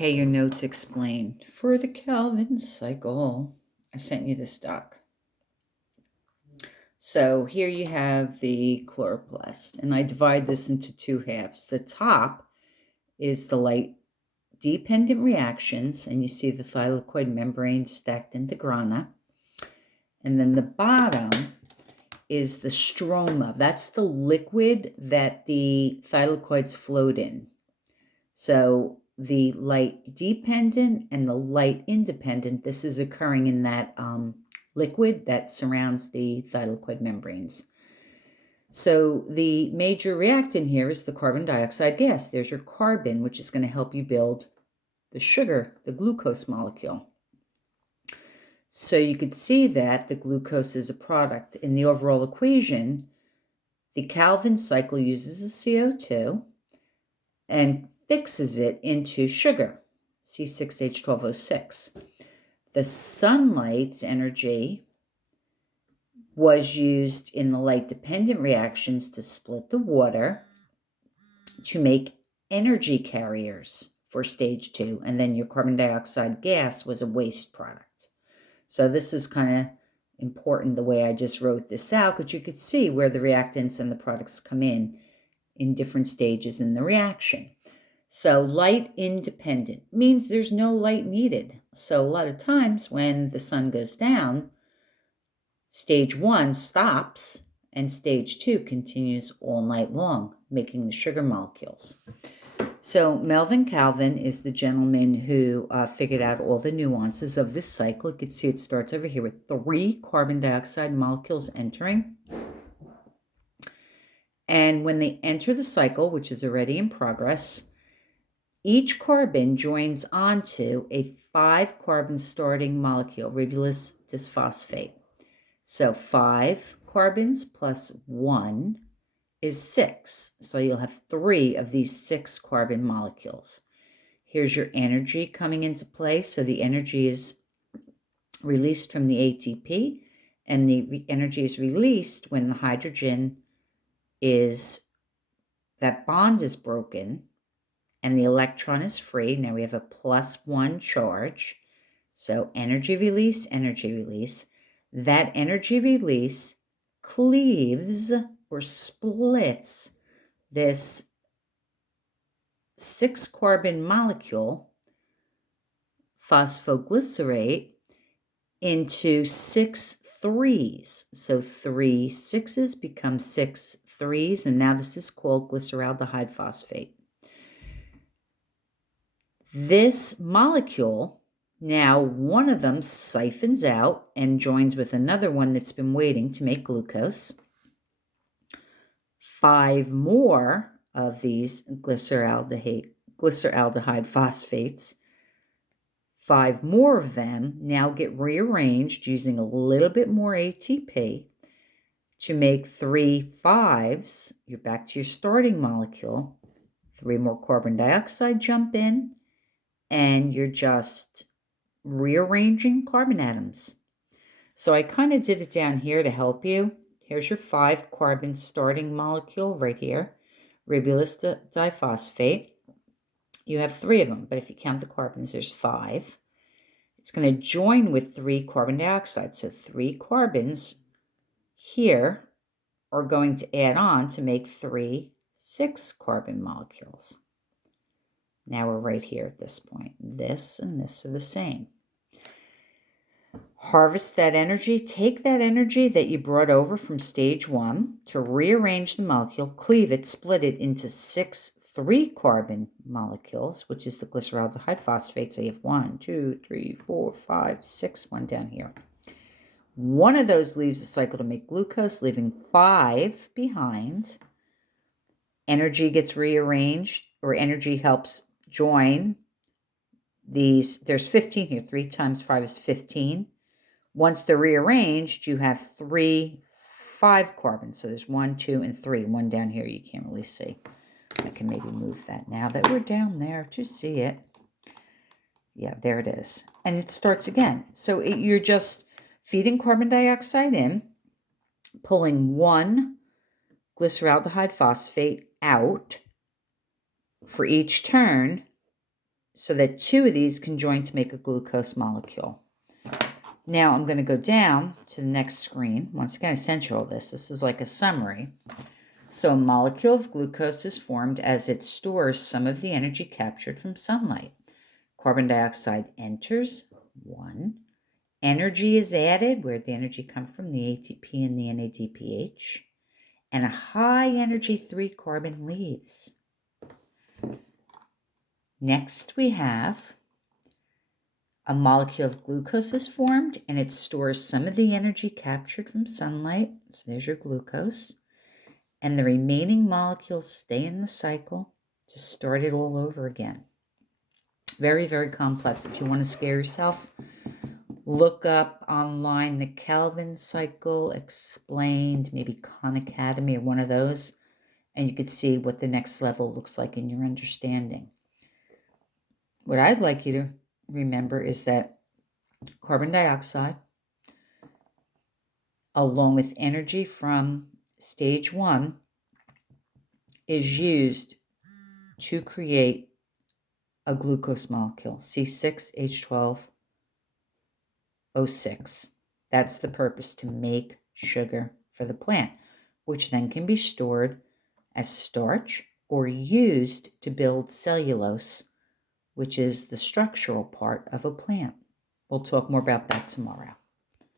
Okay, your notes explain. For the Calvin cycle, I sent you this doc. So here you have the chloroplast, and I divide this into two halves. The top is the light-dependent reactions, and you see the thylakoid membrane stacked into grana. And then the bottom is the stroma. That's the liquid that the thylakoids float in. So the light dependent and the light independent, this is occurring in that liquid that surrounds the thylakoid membranes. So the major reactant here is the carbon dioxide gas. There's your carbon, which is going to help you build the sugar, the glucose molecule. So you could see that the glucose is a product. In the overall equation, the Calvin cycle uses the CO2 and fixes it into sugar, C6H12O6. The sunlight's energy was used in the light-dependent reactions to split the water to make energy carriers for stage 2, and then your carbon dioxide gas was a waste product. So this is kind of important the way I just wrote this out, because you could see where the reactants and the products come in different stages in the reaction. So light independent means there's no light needed. So a lot of times when the sun goes down, stage 1 stops and stage 2 continues all night long, making the sugar molecules. So Melvin Calvin is the gentleman who figured out all the nuances of this cycle. You can see it starts over here with 3 carbon dioxide molecules entering. And when they enter the cycle, which is already in progress, each carbon joins onto a 5-carbon starting molecule, ribulose disphosphate. So 5 carbons plus 1 is 6. So you'll have 3 of these 6-carbon molecules. Here's your energy coming into play. So the energy is released from the ATP, and the energy is released when the hydrogen that bond is broken and the electron is free. Now we have a +1 charge. So energy release, energy release. That energy release cleaves or splits this 6-carbon molecule, phosphoglycerate, into 6 threes. So 3 6s become 6 threes, and now this is called glyceraldehyde phosphate. This molecule, now one of them siphons out and joins with another one that's been waiting to make glucose. 5 more of these glyceraldehyde phosphates, 5 more of them now get rearranged using a little bit more ATP to make 3 5s. You're back to your starting molecule. 3 more carbon dioxide jump in, and you're just rearranging carbon atoms. So I kind of did it down here to help you. Here's your 5-carbon starting molecule right here, ribulose diphosphate. You have 3 of them, but if you count the carbons, there's 5. It's going to join with 3 carbon dioxide. So 3 carbons here are going to add on to make 3 6-carbon molecules. Now we're right here at this point. This and this are the same. Harvest that energy. Take that energy that you brought over from stage 1 to rearrange the molecule, cleave it, split it into 6 3-carbon molecules, which is the glyceraldehyde phosphate. So you have 1, 2, 3, 4, 5, 6, one down here. One of those leaves the cycle to make glucose, leaving 5 behind. Energy gets rearranged, or energy helps join these. There's 15 here. 3 times 5 is 15. Once they're rearranged, you have 3 5-carbons. So there's 1, 2, and 3. One down here you can't really see. I can maybe move that now that we're down there to see it. Yeah, there it is. And it starts again. So you're just feeding carbon dioxide in, pulling 1 glyceraldehyde phosphate out for each turn. so that two of these can join to make a glucose molecule. Now I'm going to go down to the next screen. Once again, I sent you all this. This is like a summary. So a molecule of glucose is formed as it stores some of the energy captured from sunlight. Carbon dioxide enters, 1. Energy is added, where the energy comes from, the ATP and the NADPH. And a high energy 3 carbon leaves. Next we have a molecule of glucose is formed, and it stores some of the energy captured from sunlight. So there's your glucose. And the remaining molecules stay in the cycle to start it all over again. Very, very complex. If you want to scare yourself, look up online the Calvin cycle explained, maybe Khan Academy or one of those, and you could see what the next level looks like in your understanding. What I'd like you to remember is that carbon dioxide, along with energy from stage 1, is used to create a glucose molecule, C6H12O6. That's the purpose, to make sugar for the plant, which then can be stored as starch or used to build cellulose, which is the structural part of a plant. We'll talk more about that tomorrow.